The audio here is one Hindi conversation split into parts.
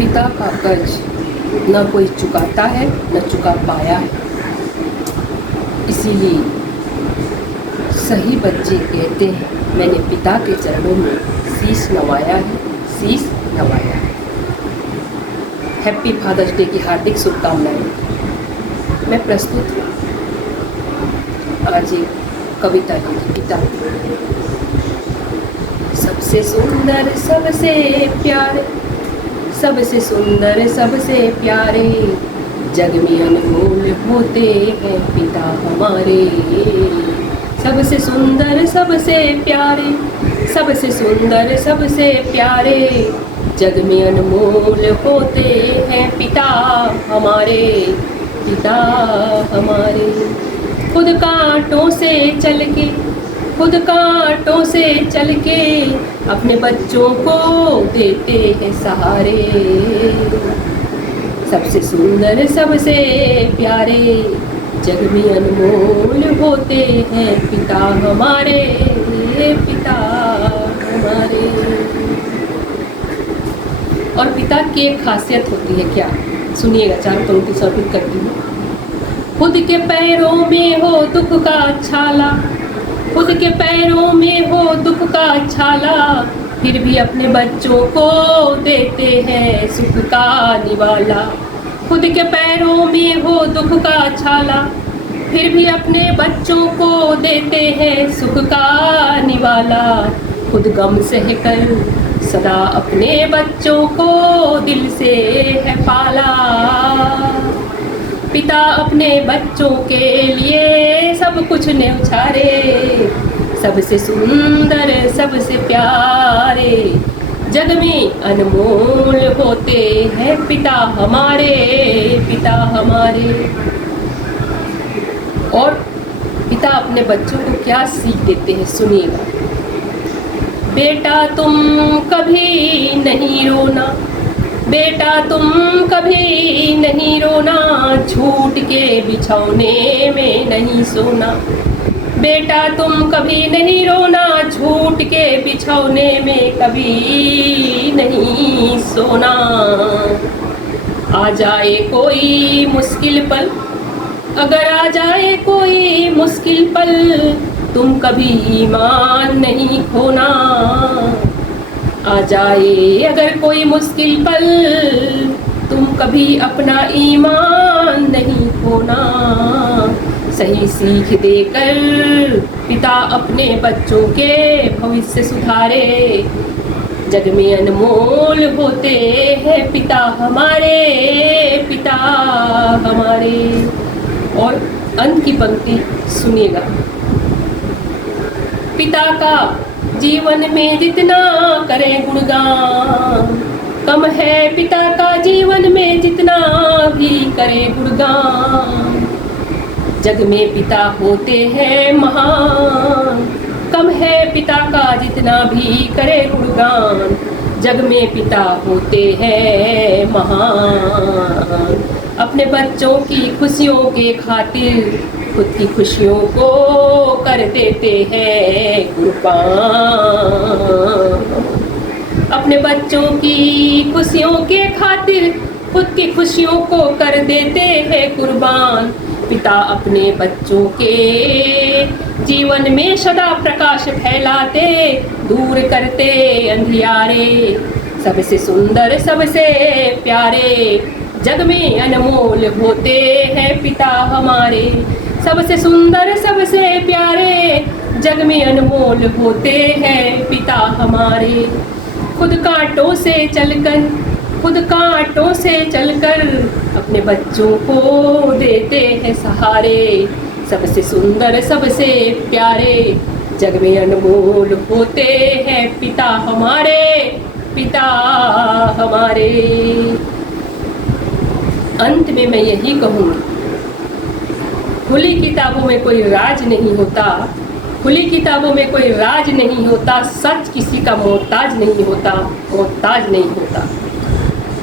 पिता का कर्ज न कोई चुकाता है न चुका पाया है। इसीलिए सही बच्चे कहते हैं मैंने पिता के चरणों में शीश नवाया है, शीश नवाया है। हैप्पी फादर्स डे की हार्दिक शुभकामनाएं। मैं प्रस्तुत हूँ आज एक कविता लिखी पिता। सबसे सुंदर सबसे प्यारे, सबसे सुंदर सबसे प्यारे, जग में अनमोल होते हैं पिता हमारे। सबसे सुंदर सबसे प्यारे, सबसे सुंदर सबसे प्यारे, जग में अनमोल होते हैं पिता हमारे, पिता हमारे। खुद कांटों से चल के, खुद कांटों से चल के अपने बच्चों को देते हैं सहारे। सबसे सुंदर सबसे प्यारे, जग में अनमोल होते हैं पिता हमारे, पिता हमारे। और पिता की एक खासियत होती है क्या, सुनिएगा, चारों पंक्ति समर्पित करती हूँ। खुद के पैरों में हो दुख का छाला, खुद के पैरों में हो दुख का छाला, फिर भी अपने बच्चों को देते हैं सुख का निवाला। खुद के पैरों में हो दुख का छाला, फिर भी अपने बच्चों को देते हैं सुख का निवाला। खुद गम सहकर सदा अपने बच्चों को दिल से है पाला। पिता अपने बच्चों के लिए सब कुछ न्यौछारे। सबसे सुंदर सबसे प्यारे, जग में अनमोल होते हैं पिता हमारे, पिता हमारे। और पिता अपने बच्चों को क्या सीख देते हैं, सुनिएगा। बेटा तुम कभी नहीं रोना, बेटा तुम कभी नहीं रोना, झूठ के बिछौने में नहीं सोना। बेटा तुम कभी नहीं रोना, झूठ के बिछौने में कभी नहीं सोना। आ जाए कोई मुश्किल पल, अगर आ जाए कोई मुश्किल पल, तुम कभी ईमान नहीं खोना। आ जाए अगर कोई मुश्किल पल, तुम कभी अपना ईमान नहीं खोना। सही सीख देकर पिता अपने बच्चों के भविष्य सुधारे। जग में अनमोल होते हैं पिता हमारे, पिता हमारे। और अंत की पंक्ति सुनिएगा। पिता का जीवन में जितना करें गुणगान, कम है पिता का जीवन में जितना भी करें गुणगान। जग में पिता होते हैं महान, कम है पिता का जितना भी करे गुणगान। जग में पिता होते हैं महान, अपने बच्चों की खुशियों के खातिर खुद की खुशियों को कर देते हैं कुर्बान। अपने बच्चों की खुशियों के खातिर खुद की खुशियों को कर देते हैं कुर्बान। पिता अपने बच्चों के जीवन में सदा प्रकाश फैलाते, दूर करते अंधियारे। सबसे सुंदर सबसे प्यारे, जग में अनमोल होते हैं पिता हमारे। सबसे सुंदर सबसे प्यारे, जग में अनमोल होते हैं पिता हमारे। खुद कांटों से चलकर, खुद कांटों से चलकर अपने बच्चों को देते हैं सहारे। सबसे सुंदर सबसे प्यारे, जग में अनमोल होते हैं पिता हमारे, पिता हमारे। अंत में मैं यही कहूँगी, खुली किताबों में कोई राज नहीं होता, खुली किताबों में कोई राज नहीं होता। सच किसी का मोहताज नहीं होता, मोहताज नहीं होता।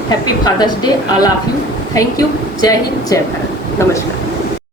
Happy father's day, I love you, thank you, Jai Hind, जय भारत, नमस्कार।